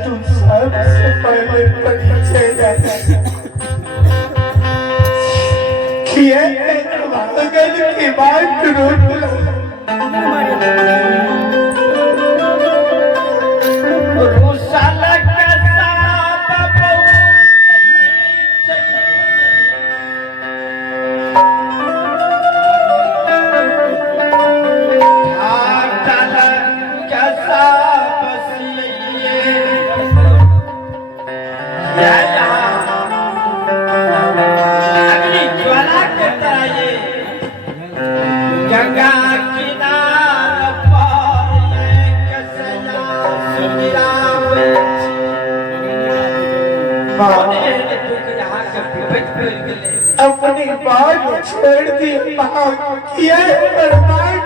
तुम सबसे पहले परिचय किए मगर की बात अपनी बात छोड़ दी किया बर्बाद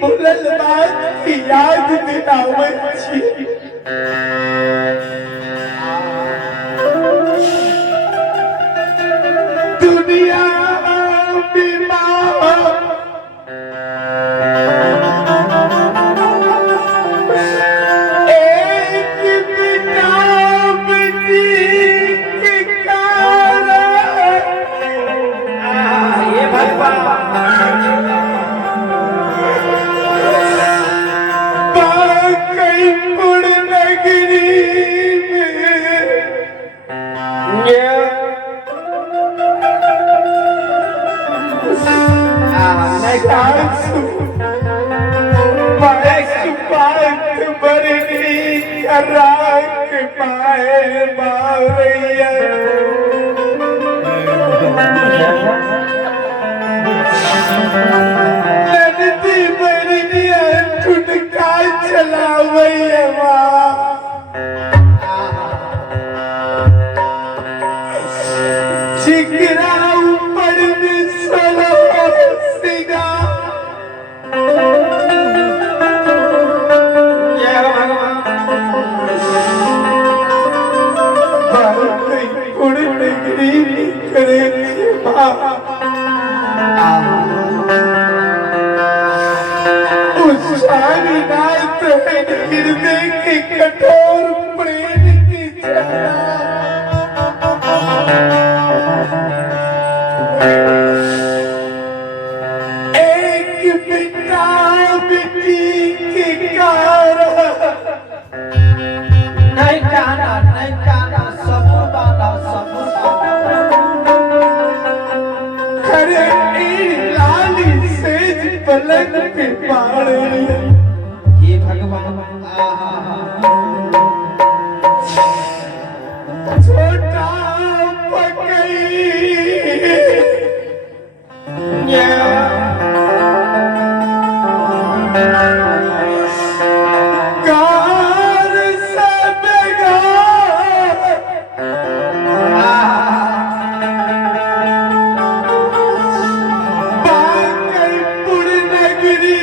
बुलल बात की याद दिलावे छी दुनिया बीमार एक किताब की कार ये भगवान रात पाए बावैया नदी बरनिया टुटका चलावैया जिगरा ऊपर बिसलो सिगा हृदय की कठोर प्रेम की एक पिता बेटी की कार नहीं काना सबूर बाना खरे लाली से पलक पे पाड़ ये भगवान छोटा पकई कार सब बागलपुर नगरी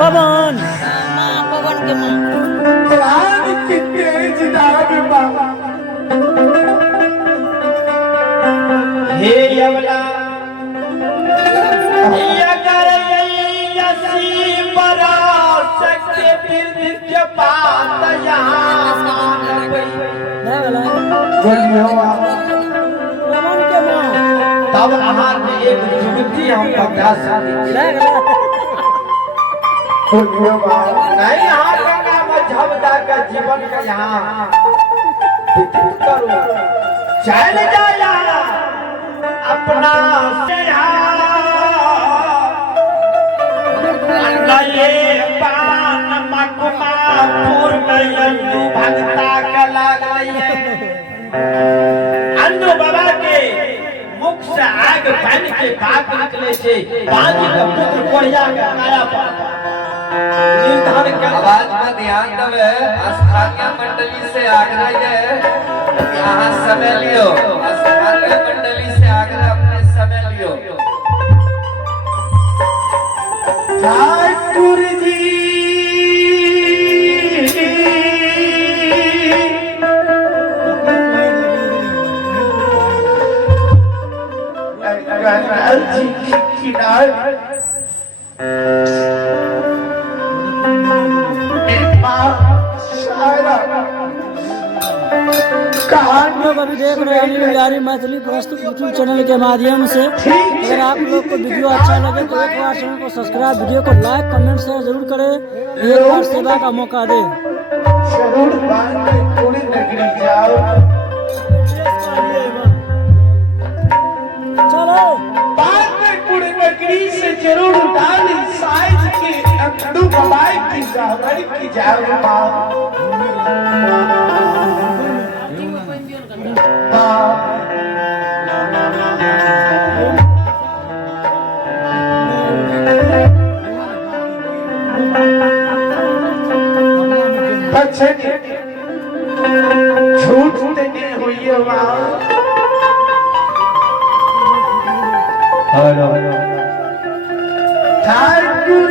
पवन पवन के मां प्राण की तेज दाग हे यमला अगर यसी बरा सकते फिर के बात यहाँ तब अहाँ के एक जुगती हम पकड़ा सकते नहीं यहाँ भवदा का जीवन का यहाँ व्यतीत करूं। चल जाया अपना गए पान मकुमा पूर्ण यंदु भक्ता कला गए। अन्नू बाबा के मुख से आग बन के बात निकले से बाजी का पुत्र कोरिया का काया पर निर्धारण कर। आवाज में ध्यान देवे। स्थानीय मंडली से आग्रह है यहाँ समय लियो। स्थानीय मंडली से आग्रह अपने समय लियो। ठाकुर जी आप लोग अभी देख रहे हैं बिहारी मैथिली प्रस्तुत यूट्यूब चैनल के माध्यम से। अगर आप लोग को वीडियो अच्छा लगे तो एक बार चैनल को सब्सक्राइब, वीडियो को लाइक, कमेंट, शेयर जरूर करें। एक बार सेवा का मौका दें। जरूर बांध के पूरी नगरी जाओ। चलो बाद में पूरी नगरी से जरूर डाली साइज की अखड़ू कमाई की गहबड़ी की जाओ। झूठ नहीं हुई है वहाँ। ठाकुर